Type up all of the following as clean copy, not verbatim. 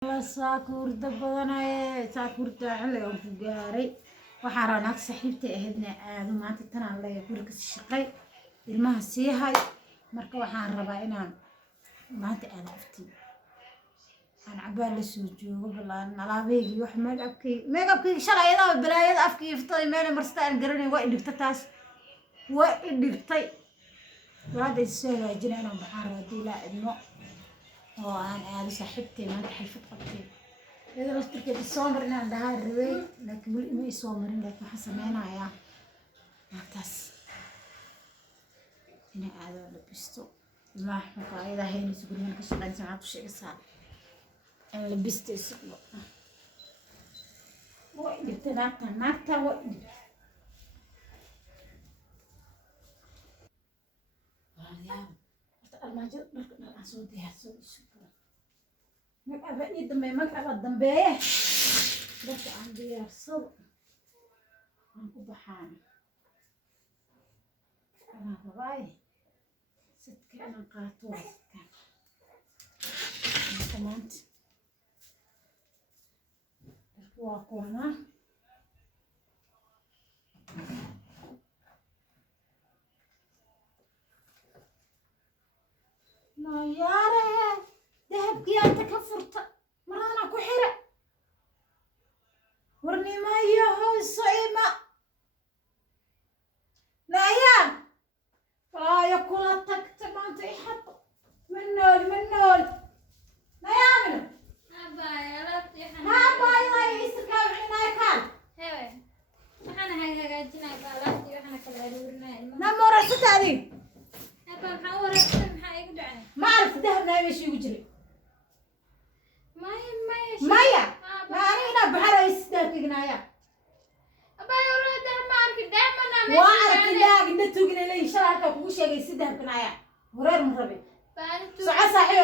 saakuur dabadanaye saakuurta xilligan ku gaaray waxaan rabnaa saaxiibtay ahaydna aado maanta tanaan leeyahay guriga si shaqay ilmaha sii hay marka waxaan rabaa inaan maanta aado afti aan cabaan la soo joogo balaan alaabeeygi wax meegabkii shalay ayada balaayada afkii iftay meel marsta aan garanay waa dhigta taas waa dhigtay waada soo hagaajinaa inaan baxaan rabaa dilaa idmo oo aan aado saaxiibtay maanta xalfad qabtay إذا رحت كده السومر إن عندها الرواي لكن مو السومر لكن حسمينا يا معتس هنا هذا لبسته ما حكى إذا هي نسقول من كشغل سمعت شيء صار أنا لبست السقوط وقت ناتا وقت يا الماجد نركنا صوتي هالصوت شكرا مقابل دمي مقابل دمبيه بس عندي الصوت أنا بحان أنا هواي ست كأنا قاتوة ست كمانت الكواكونا نيارة ذهب كيان تكفرت مرانا كحرة ورني ما يهو الصعيمة نايا فلا يقول التكتمان تيحط من نول نايا منو أباي ألابتي حنا ما باي لا يسكاو عناي كان هاي وحنا هاي جينا ألابتي وحنا كبرنا نمر ستادي أبا محاورة سم حاي قدعني ما عرفت ذهب نايم يشي وجري مايا ما أنا بحر يستاك جنايا أباي والله ده ما أعرف دائما أنا وأعرف لا قلت تقول لي شرعك وش يستاك جنايا غير مربي ساعة صاحبة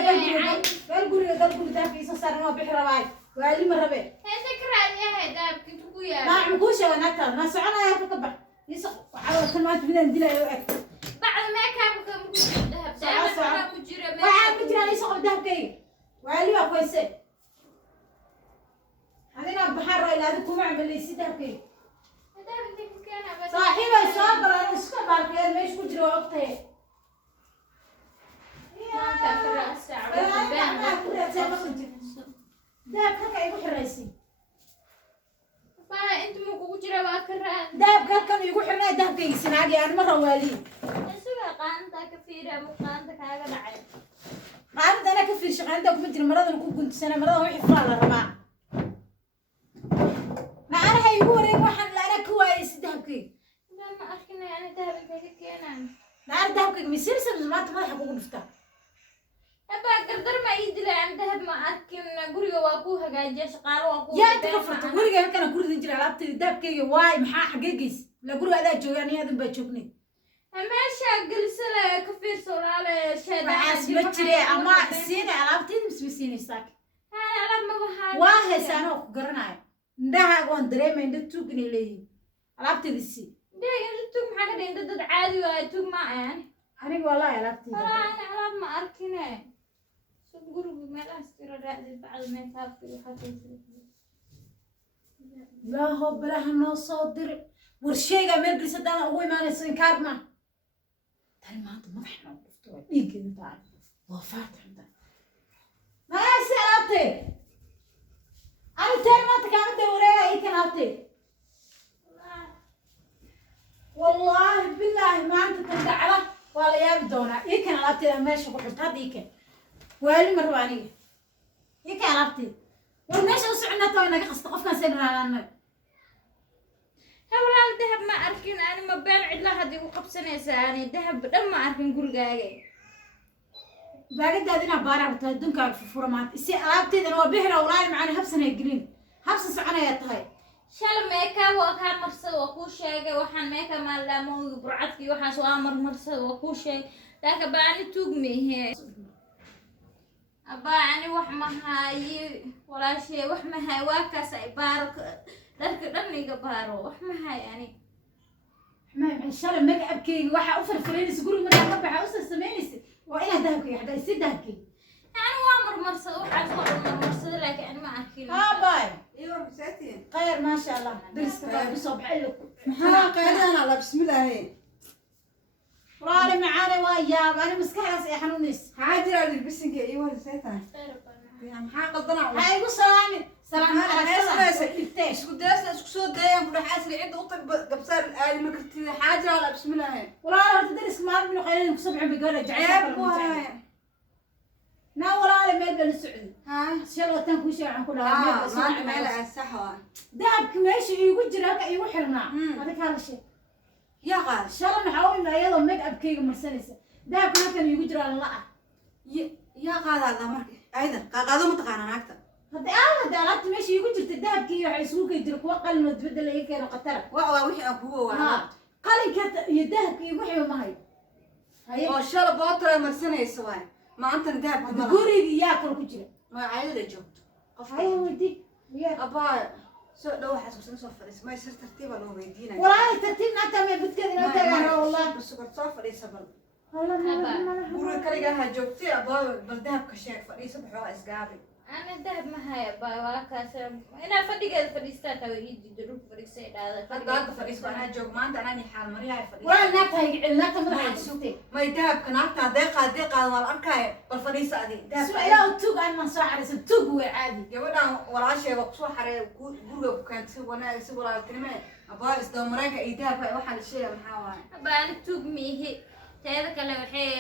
قال ده في صار ما بحر واي وقال لي مربي هي ذكرى يا هذا كنت أقويا ما عمكوش وأنا كان ما سعنا يا كتبع يسق على كلمات بدنا ندلع بعد ما كان كم ذهب ساعة كجرة ما وعاد بتجري يسق الذهب كي وقال لي ما كويسة أنا بحر إلى ذكوا عمل لي سيدها كي هذا بدك كنا بس صاحبة صابر أنا اسكت بالكير ما يشكو جري وقته ما كان في رأس دهب كلك يقول حريسي با أنت مو كجرة وأكران دهب كلك يقول حرنا دهب كي سنادي أنا مرة والي سوى قانتا كثيرة مقانتك هذا العين قاعدة أنا كفير شغال ده كنت المرة اللي كنت سنة مرة وحي فعل الربع ما أنا هيقول واحد لا أنا كويس دهب كي لا ما أركنا يعني ذهب أنت كينا لا أنا دهب كي مسير سبز ما تمر حقوق نفتح أبا قدر ما يدري عن ذهب ما أركن قرية وأبوها قاعد يشقال وأبوها يا تكفرت ورجع كان كل ذي جرى لعبت دهب كي واي محا حقيقيس لا قرية هذا جو يعني هذا بتشوفني ماشي جلسة كفير صورة شهادة بس بتشري أما سينة لعبت مسبسيني ساك أنا لما بحاجة واحد سنة قرناي ده قون دريم عند توقني لي لعبت ذي ده أنت توم حاجة ده أنت عادي وتوم معين أنا والله لعبت أنا على ما أركنه سبقول بما أستر رأي بعد ما يثابت وحتى لا هو بلا هالنصادر ورشيقة ملقي صدقنا هو ما نسين كارما ترى ما أنت مضحنا وقفتوا إيه كده تعال وفات عندنا ما سألتي أنا ترى ما تكلمت ورايا إيه كلامتي والله بالله ما أنت تدعى ولا يبدونا إيه كان لابتي ماشي وحط هذا إيه كان وين مروانية إيه كان لابتي والماشي وسعنا توينا قصد قفنا سيرنا لنا هولا الذهب ما أركن أنا ما بين عدلا هذي وقبسنا ساني ذهب لما أركن قول جاي باقي هذينا بارع بتهدون كار في فرمات إسي لابتي ذا هو بحر وراي معنا هبسنا يجرين هبس سعنا يا تهاي شال ميكا وكان مرسل وكوشة وحن ميكا ما لا مو برعتك وحن سؤال مرسل وكوشة لكن بعدني توجمي هي أبا يعني وحما هاي ولا شيء وحما هاي واكاس عبارك لكن لم يقبارو وحما هاي يعني ما إن شاء الله ما أبكي واحد أوفر فريني سقول مرة كبح أوصل سميني وإيه ذهبك يا حدا يصير ذهبك يعني وامر مرصد وحاس وامر مرصد لكن انا ما اكل ها باي ايوه مساتين خير ما شاء الله درست بصبح لكم ها قاعدين على بسم الله هي وراي معانا ويا انا مسكحه يا حنونيس حاجر على البسنج ايوه مساتين خير بنا يعني maxaa qaldana هاي يقول سلامي سلام على السلام isku dayasna isku soo dayaan ku dhaxay asri cid u tag gabsar aad ma kartid xaajar ala bismillah ولا هرت درس ما من خيرين كسبع بقول ceeb waay نا ولا لا ميل بالسعودي ha شلو تن كل شيء عن كلها ميل maanta بالسعودي meel aan sax waa دهب ماشي يقول جراك يقول حرنا مم. هذاك هذا الشيء ya qaad شلو نحاول إنه يلا ميك أب كيك مرسلسة دهب كان يقول جرا لا ya qaad alla markii ayda qaado ma taqaanaa naagta هذا عرفت ماشي يقول جرت الدهب كي يسوق يدرك وقل ما تبدل هيك أنا قتلك waa wixii aan kugu waa ها قال كت يدهب كي يقول حيو ما هي هاي oo shala bootra marsanaysa waay maanta dahabka ma gurigi yaakal ku jira ma ayda joogto qof hay wadi ya abaa soo dhaw waxaad soo fadhiis ma sir tartiib loo weydiinay walaal tartiibna ta ma bidkeed ina tagaan wallah soo fadhiisa bal والله ما guriga kaliga ha joogtay abaa bal dahabka sheeg fadhiisa baxoo isgaabi انا ذهب ما هي واكاس انا فديك فديستا تويجي دروب فريسه hadda fadhiis baan joog maanta anani xaal mariyaa fadhiis ولا ناقه cilnaata madaxa sutay may dahabka naagta deeqaad wal arkay bal fadhiisa adi su'aalaha tug aan soo xarisan tug way caadi gabadhan walaasheeda ku soo xarey guriga ku kaantay wanaag si walaaltinimo abaa isdoo mareenka ay dahabka waxa la sheegay maxaa waay baan tug mihi teeda kale waxay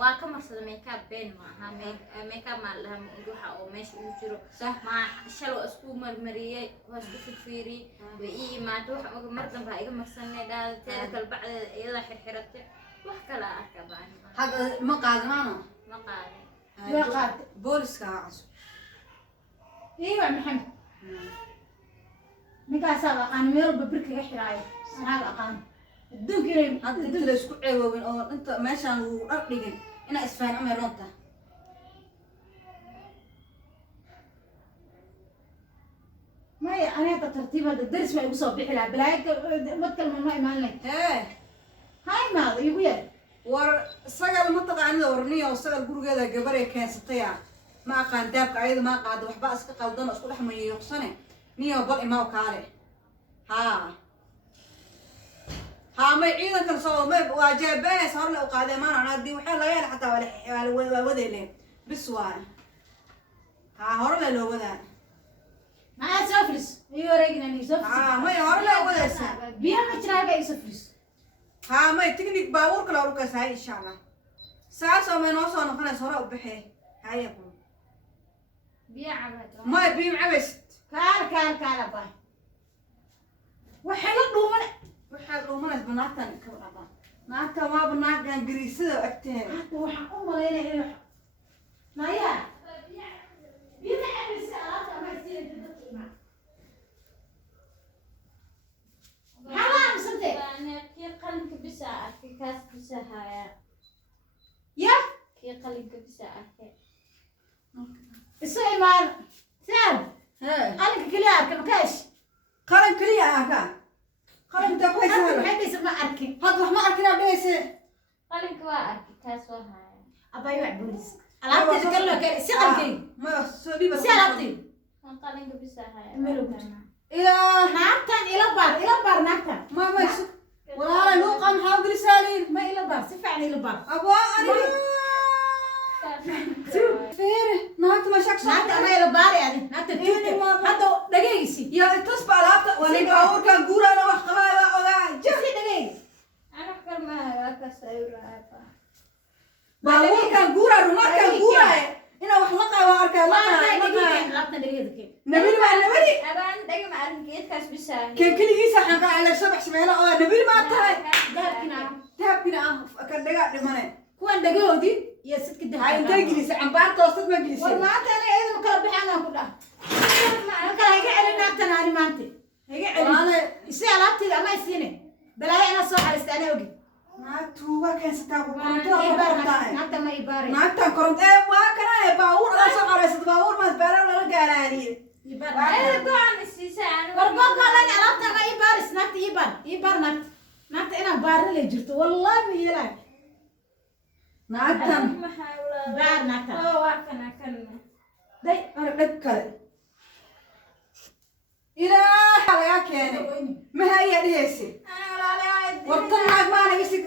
waa ka marsada makeup been maaha makeup ma laha waxa oo meesha uu jiro sax ma shalo isku marmariyay waa isku fiiri way ii maanta waxa mar dambe iga marsanay dhaada teeda kale bacda iyada xirxiratay wax kala arka baan hadda ma qaadanaano ma qaadin waa qaad booliska casu ايوه محمد ninkaasa aqaan meel babirka ga xiraayo anaa aqaan adduunka hadda inta la isku ceewoobin oo inta meeshaan uu dhar dhigin ina isfaan ama roonta maya aniga tartiib hada daris baa igu soo bixi lahaa balaayo mad kalma ma imaan lahayd hee ha imaado igu yar war sagal ma taqaanida warniyo sagal gurigeeda gabaree keensataya ma aqaan daabka ayada ma qaado waxba iska qaldan isku dhex mayoyoqsane niyo bal imaaw kaale ها ما عيدا كان صوب ما واجبان صار له قاعدة ما أنا عادي وحلا يلا حتى ولا وذي لين بسوان ها هرب له وذا ما سافرس ايوه رجنا ني سافرس ما هرب له وذا بيا ما تراجع يسافرس ها ما تكنيك باور كلا ركز هاي إن شاء الله ساعة ما نوصل نخلنا صورة وبحي هاي يكون biya cabad ما بيم عبست كار أبا وحلا دومنا waxaa dhuumanas banaatan ka wada naagta waa banaagan gariisada agtee حتى وحا أمالينا إيه مايا بيما عبس ألاتا ما يصير تدقي معه حرام صدق أنا كي قلنك بس أحكي كاس بس هاي يا كي قلنك بس أحكي السؤال مال سام hee قالك كليار كمكاش qaran kaliya ahka qaran ta ku هذا haysaa محد يسمع أركي had wax ma arkin abdheese قلنك وأحكي كاس وهاي أبا يوع بوليس ألاتا تقول كي سيقل كي ma soo dhiba سيالتي قلنك بس هاي ملوك. ilaa ناكتان إلى بار ناكتان ma walaala luuqa maxaa gelisaaliin ما إلى بار سفعني إلى بار abaa aniga feere naagta ma shaq ناكتان ما إلى بار يعني ناكتان تيجي هذا دقيقي yaa intaas ba alaabta wani baawurkan guuraana wax qabaa waa ogaa جسي دقيقي أنا أفكر ما كاس أيوة baawurkan guuraa rumaadkan guuraaye inaa wax la qaba arkaa لابنا دقيقي nabili waa nabili أبان دقيقة مع الجيت كاس بس هاي كان كليgiisa waxaan ka celay sabax sameeyna oo nabili ma tahay دابكنا taabkina ah ka dhaga dhimane كوان دقيقي يا ست كده hay intay gelisay cambaar toostad ma gelisay والله أنت أنا إذا ما كلا بحنا كلها أنا كلا هيك على ناكتان أنا ما أنت هيك على walaale يصير لابتي ما يصير بلاي أنا صح على استأنا وجي naagtu waa keensataa koronto إيبار waa tahay ناكتان ما إيبار naagtan koronto waa kana baawur ala soo qareysad baawur ma beeran la gaaraaniye إيبار أنا طبعا السيسة أنا والله قال أنا لابتي ما إيبار سناكت إيبار ناكت أنا بار اللي جرت والله بيلاك naagtan maxaa walaal baar naagta oo waa kana day ana dhag kale ilaaha lagaa keenay maha ayaa dhihaysa wartan naag maana isi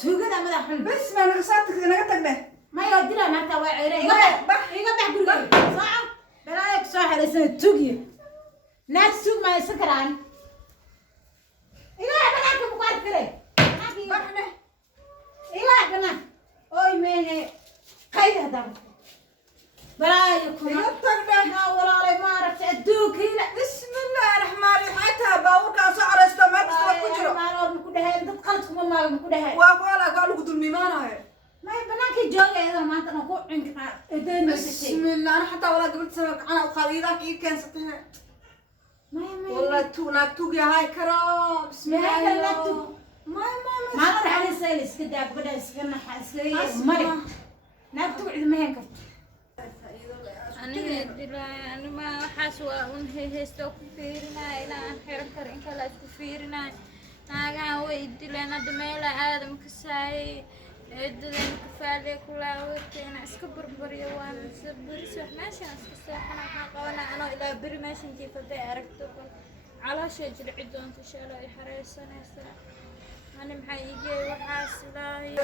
tugada madax xun bes ma naga tagne mayo dila naagta waa ceere iga bax guriga saaca balaayo ku soo xalaysan tugiyo naag sug ma iska karaan iga banaanka ku qaad kare baxne iga banaan oy mehe qayda dam balaayo ku iga tagne ma walaalay ma aragta adduunkiina bismillaahi raxmaani raxiim xataa baabuurkaan soo caraysto meel kasta ku jiro maaloo ku dhahay dad qalad kuma maaga ku dhahay waa kaa lagu dulmimaanayo may banaanka jooga iyadana maanta na ku cinka eedayna bismillah ana xataa walaa gabadh sama gacana u qaadiidaanka ii keensatay may والله naag tuug yahay karo bismillah maana dhaxaysa iska daa gabadha iska naxa iska mari naag tuug cid ma heen karto aniga dilaa anima waxaas waa un heesto ku fiirinaa inaan xiro karo in kala isku fiirinaa naagahan way dileen hadda meela aadam ka saayay eedadan kafaale kula warteena iska burburiyo waan sabirso meeshaan iska seexana waxaan qabanaa anoo ilaa beri meeshan jiifaday aragto caloosha jilci doonto insha Allah ay xareysanaysaa ani maxay iigay waxaas ilaahay